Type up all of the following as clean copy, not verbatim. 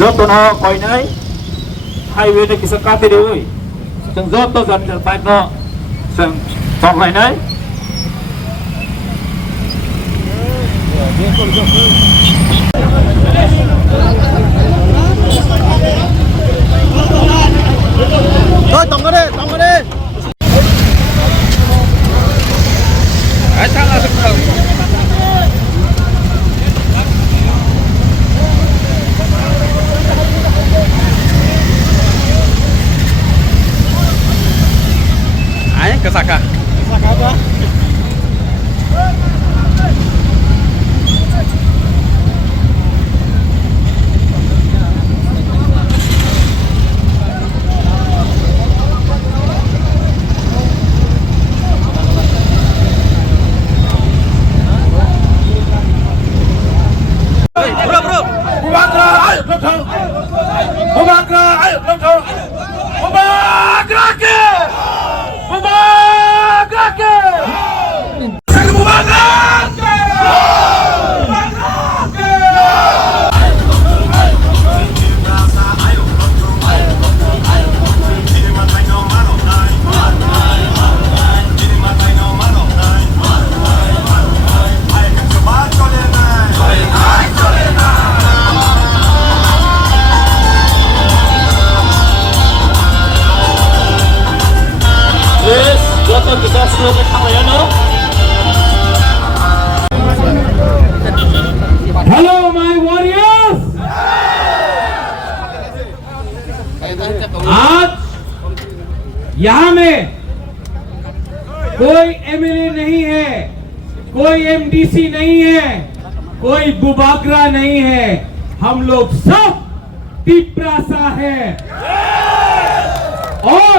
Rốt tôi nó coi nấy hai bên này cái sân cá tê đều ơi chẳng rốt tôi dần dần tay nó sân còn lại nấy thôi tổng cái đi thằng là thực phẩm Kesaka apa? Bro. Bubagra, ayo belakang. Bubagra, ayo belakang. Bubagra ke. Kita slow ke tang ya no. Hello my warriors. आज यहाँ में कोई MLA नहीं है, कोई MDC नहीं है, कोई बुबागरा नहीं है, हम लोग सब पिपरासा है। और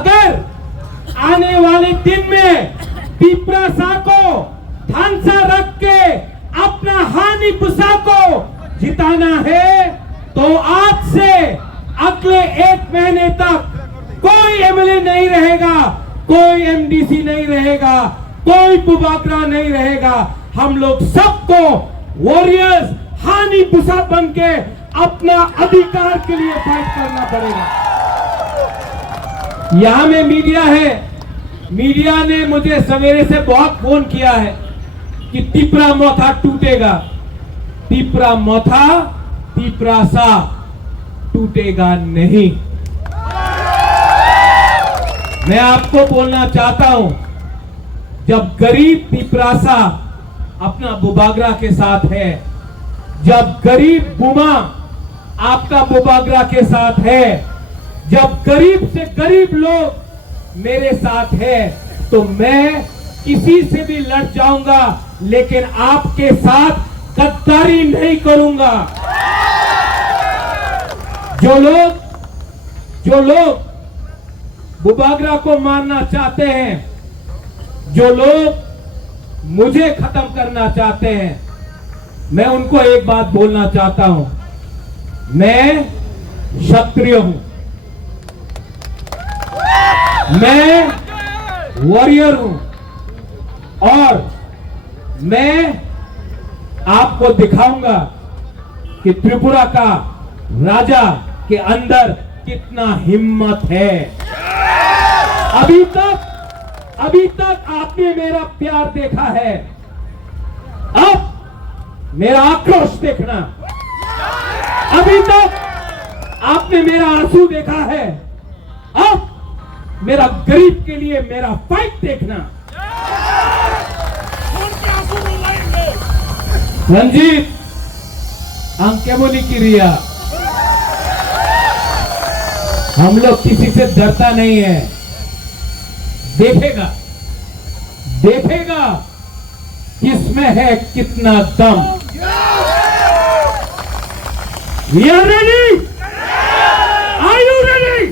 अगर आने वाले दिन में पिपरासा को ढांचा रख के अपना हानिपुसा को जिताना है तो आज से अगले 1 महीने तक कोई एमएलए नहीं रहेगा, कोई एमडीसी नहीं रहेगा, कोई बुबागरा नहीं रहेगा। हम लोग सबको वॉरियर्स हानिपुसा बन के अपना अधिकार के लिए फाइट करना पड़ेगा। यहाँ में मीडिया है, मीडिया ने मुझे सवेरे से बहुत फोन किया है कि तिपरा मोथा टूटेगा। तिपरा मोथा तिपरासा टूटेगा नहीं। मैं आपको बोलना चाहता हूं, जब गरीब तिपरासा अपना बुबागरा के साथ है, जब गरीब बुमा आपका बुबागरा के साथ है, जब गरीब से गरीब लोग मेरे साथ है, तो मैं किसी से भी लड़ जाऊंगा, लेकिन आपके साथ गद्दारी नहीं करूंगा। जो लोग बुबागरा को मारना चाहते हैं, जो लोग मुझे खत्म करना चाहते हैं, मैं उनको एक बात बोलना चाहता हूं, मैं क्षत्रिय हूं, मैं वॉरियर हूं और मैं आपको दिखाऊंगा कि त्रिपुरा का राजा के अंदर कितना हिम्मत है। अभी तक आपने मेरा प्यार देखा है, अब मेरा आक्रोश देखना। अभी तक आपने मेरा आंसू देखा है, अब मेरा गरीब के लिए मेरा फाइट देखना। रंजीत अंकेमोनी की रिया, हम लोग किसी से डरता नहीं है। देखेगा किसमें है कितना दम। We are ready? Are you ready?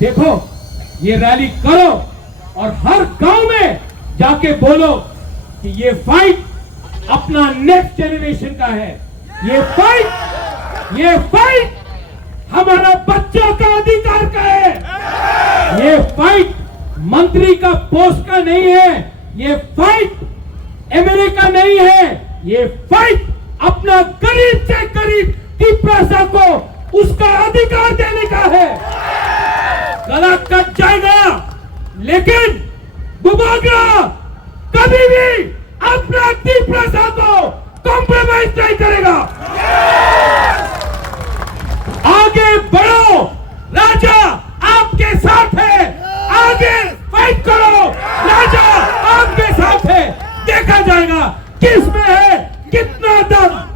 देखो, ये रैली करो और हर गांव में जाके बोलो कि ये फाइट अपना नेक्स्ट जनरेशन का है। ये फाइट हमारा बच्चों का अधिकार का है। ये फाइट मंत्री का पोस्ट का नहीं है। ये फाइट एमएलए का नहीं है। ये फाइट अपना गरीब से गरीब तिपरासा को उसका अधिकार देने का है। गला कट जाएगा लेकिन बुबागरा कभी भी अपना तिपरासा को कॉम्प्रोमाइज नहीं करेगा। आगे बढ़ो, राजा आपके साथ है। आगे फाइट करो, राजा आपके साथ है। देखा जाएगा किसमें है कितना दम।